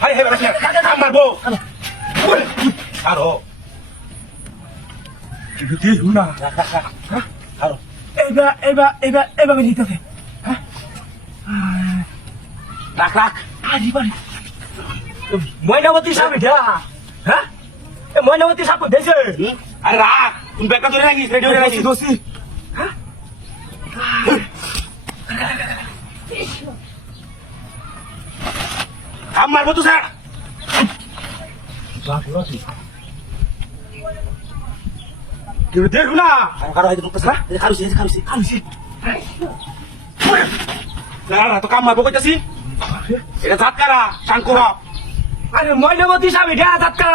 high high কাম মারবো আরো কি হুনা আরো এবার দিতেছে হ্যাঁ রাখ রাখ আরে বাড়ি ময়নাবতী সাহেব এটা হ্যাঁ এ ময়নাবতী সাহেব দেছে আরে রাখ তুমি ব্যাগটা ধরে রাখিস রেডি করে রাখিস দোষী কাম মারবো তো স্যার কেউ দেখো না কারো হয়তো ঢুকতেছে না খারুছি না তো কাম মারবো কইতাছি এটা জাতকারা শাঙ্কু বাপ আরে ময়নাবতী সাহেব এটা যাত্রা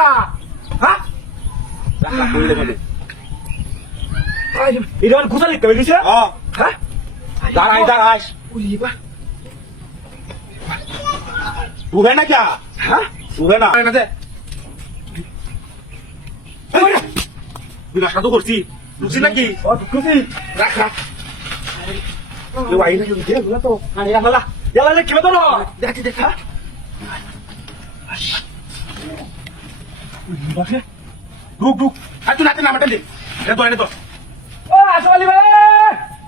হ্যাঁ এটা গুছা লিখতে হয়েছে হ্যাঁ দাঁড়াই উলিবা উবে না क्या হ্যাঁ উবে না দে তুই রাস্তা তো করছি বুঝছি নাকি ও খুশি রাখ রাখ কেউ আই না কেউ দেখে বলা তো আরে আল্লাহ ইয়ালা কি বেতন দেখি দেখা ঢুক আর তুই রাতে নামটা দে এটা ধরে নে তো ও আসলে ভাই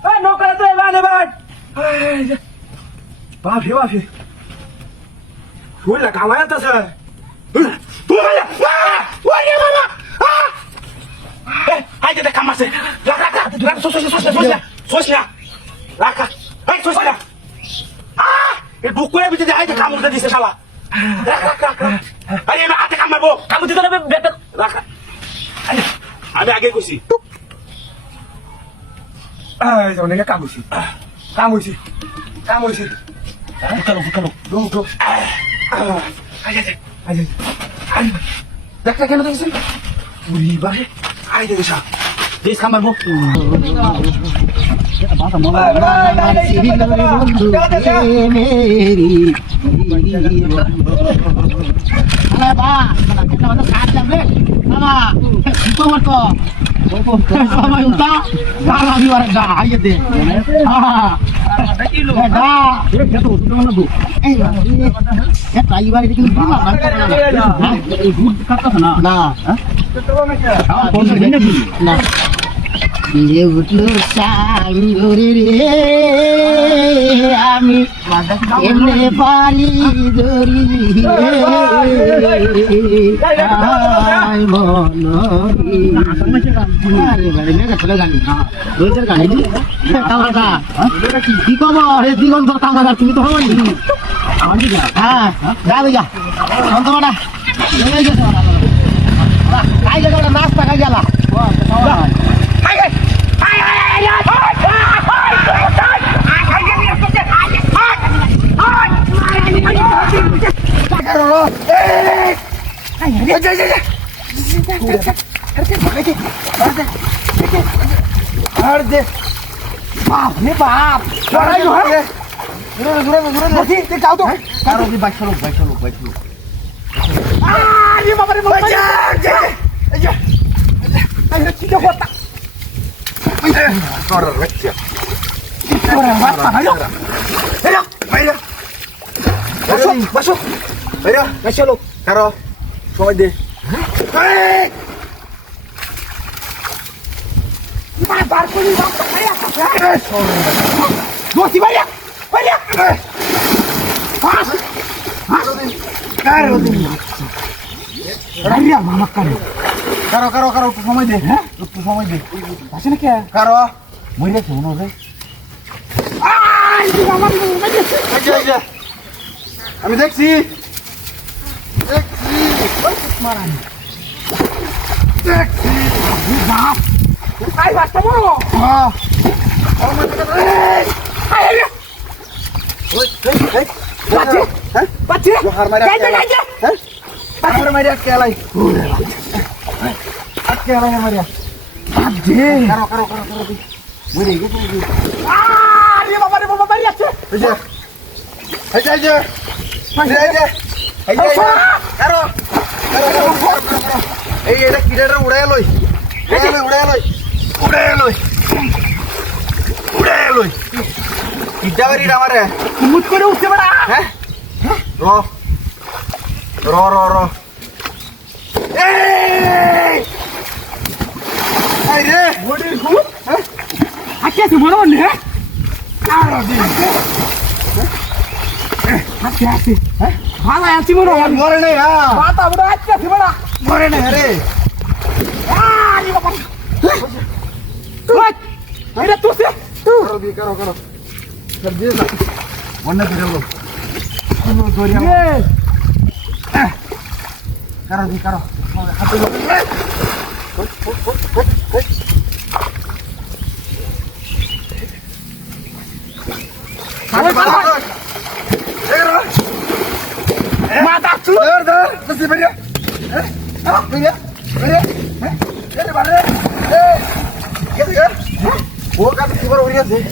এই নৌকা তো এবারে ভাই বাপে শুইলা কামায় আতাছে তুই আয়া ওরে বাবা আই দে কাম আছে রাখ সোসলা রাখ এই সোসলা এ বুক করে বিতে আই দে কাম উঠে দিছে শালা রাখ আরে না হাতে কাম মারবো কাম দিতে হবে বেটা রাখ আমি আগে কইছি এই জন্য কাম হইছে ফুকালো ঢুক আই দেখা কেন দেখছিস উলিবা আই দে সা দেশ কাম মারবো সময় উঠা আমি আইয়ে দে উঠলো সাঙ্গুরি রে আমি এমনি পানি ধরি কি খবর দিগন্ত কামাগার তুমি তো হবেন হ্যাঁ যা ভাইয়া অন্তমাটা খাই গেল নাস্তা খাই গেলা বাপ রে বাপ সময় দে কারো একটু সময় দে হ্যাঁ একটু সময় দে আসে না কে কারো মরে গেছে মনে হয় আমি দেখছি এই এটা কিডাটা উড়াই লই কিডা বাড়ি আমারে মুট করে উঠতে পারা হ্যাঁ র এই রে বডির খুব আজকে আছে বড় না আর আজকে আছে ভালো আছি মনে হয় মরে নাই পাতা বড় আজকে আছে বড় মরে নাই রে আরে বাবা এটা তো সে করো कर दिए ना वरना फिर लो दोरिया करो भी करो हाथ लो mata tu दर बस बढ़िया बढ़िया बढ़िया ये बारे ये वो का तो बढ़िया से